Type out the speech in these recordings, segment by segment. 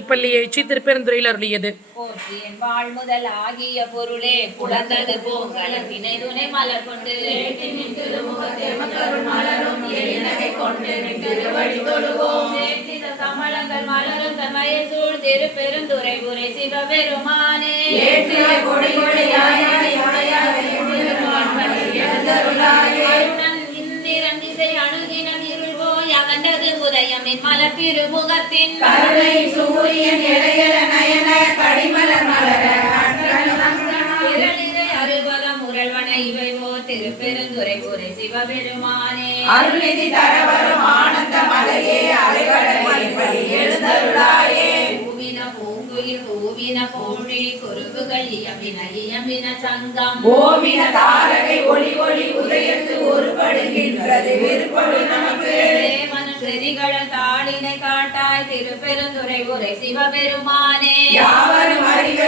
திருப்பள்ளி எழுச்சி திருப்பெருந்துறையில் அருளியது. போற்றியன் வாழ் முதல் ஆகிய பொருளே புலந்தது போங்கல வினை துணை மலர் கொண்டு கமலங்கள் மலரும் தமைய சூழ் திருப்பெருந்துறை உரை சிவபெருமானே இந்திரன் திசை அணுகின இருள் போய் அகண்டது உதயமின் மலர் திருமுகத்தின் கருணை சூரியன் இடையல நயன கடிமலர் மலர அறுபதம் உரல்வன இவைவோ திருப்பெருந்துறை உரை சிவபெருமானே அருள்நிதி தரவரும் ஆனந்த மலையே அலைவடை எழுந்தருளாயே பூவின பூங்குயில் பூவின கோழி குருகுகள் இயம்பின சங்கம் ஓவின தாரகை ஒளி ஒளி உதயத்து ஒருபடுகின்றது விருப்படு நமக்கு செறிகள தாளினை காட்டாய் திருப்பெருந்துறை உரை சிவபெருமானே யாவரும் அறிக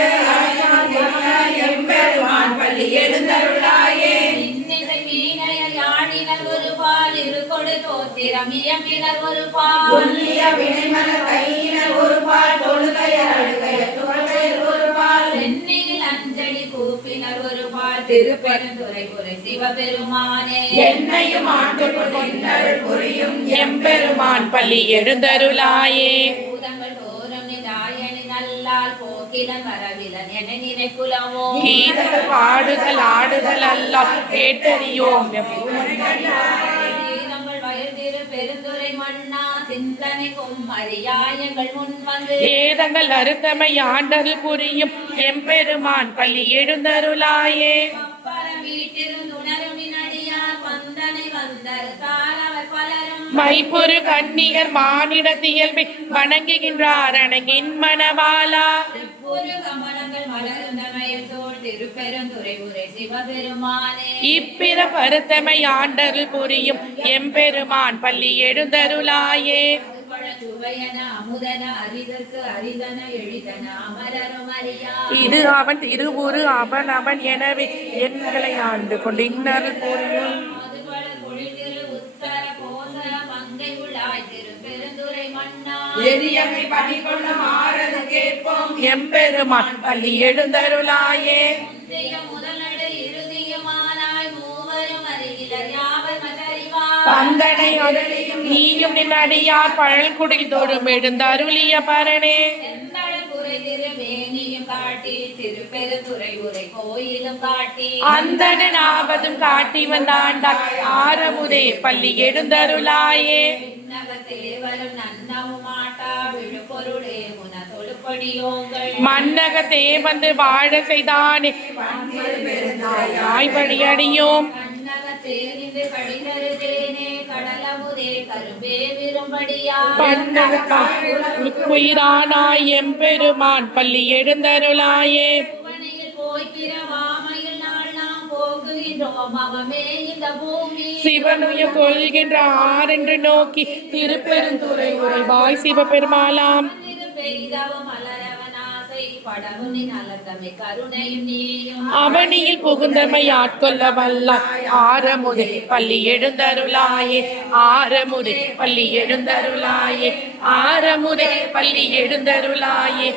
எம்பெருமான் பள்ளி எழுந்தருளாயே இன்னிசை வீணையர் யாழினர் ஒரு பால் இருக்கொடு தோத்திரம் இயம்பினர் ஒரு பால் ஒல்லிய வினைமலர் கையினர் ஒரு பால் தொழுகையர் அழுகையர் துவழ்கையர் ஒரு பால் சென்னையில் அஞ்சலி கூப்பினர் ஒரு பால் திருப்பெருந்துறை உரை சிவபெருமானே என்னையும் ஆண்டு கொண்டருள் புரியும் எம்பெருமான் பள்ளி எழுந்தருளாயே பூதங்கள் தோறும் நிதாயணி நல்லால் போக்கிலன் வரவிலன் என நினைக்குலமோ கீதங்கள் பாடுதல் ஆடுதல் அல்லால் கேட்டறியோம் வயல் திரு பெருந்துரை மன்னா சிந்தனை கொம்மறியாயங்கள் முன் வந்து ஏதங்கள் அறுத்தமை ஆண்டருள் புரியும் எம்பெருமான் பள்ளி எழுந்தருளாயே மைப்புரு கன்னியர் மானிடத்தியல்பை வணங்குகின்றார் அணங்கின் மணவாளா இப்பிற பருத்தமை ஆண்டருள் புரியும் எம்பெருமான் பள்ளி எழுந்தருளாயே இது அவன் திருவுரு அவன் அவன் எனவே எண்களை ஆண்டு கொண்டு இன்னருள் புரியும் எம்பெருமான் பள்ளி எழுந்தருளாயே பந்தனை அருளியும் நீயும் நின் அடியார் பழல்குடில் தோறும் எழுந்தருளிய பரணே அந்தணன் ஆவதும் காட்டி வந்தாண்டார் ஆரமுதே பள்ளி எழுந்தருளாயே மன்னகத்தே வந்து வாழ செய்தானே வழியடியோம் குயிரானாய் எம்பெருமான் பள்ளி எழுந்தருளாயே சிவனுய கொள்கின்ற ஆரென்று நோக்கி திருப்பெருந்துறை உரைவாய் சிவபெருமாளாம் அவனியில் புகுந்தமை ஆட்கொள்ள வல்லாய் ஆரமுதே பள்ளி எழுந்தருளாயே ஆரமுதே பள்ளி எழுந்தருளாயே ஆரமுதே பள்ளி எழுந்தருளாயே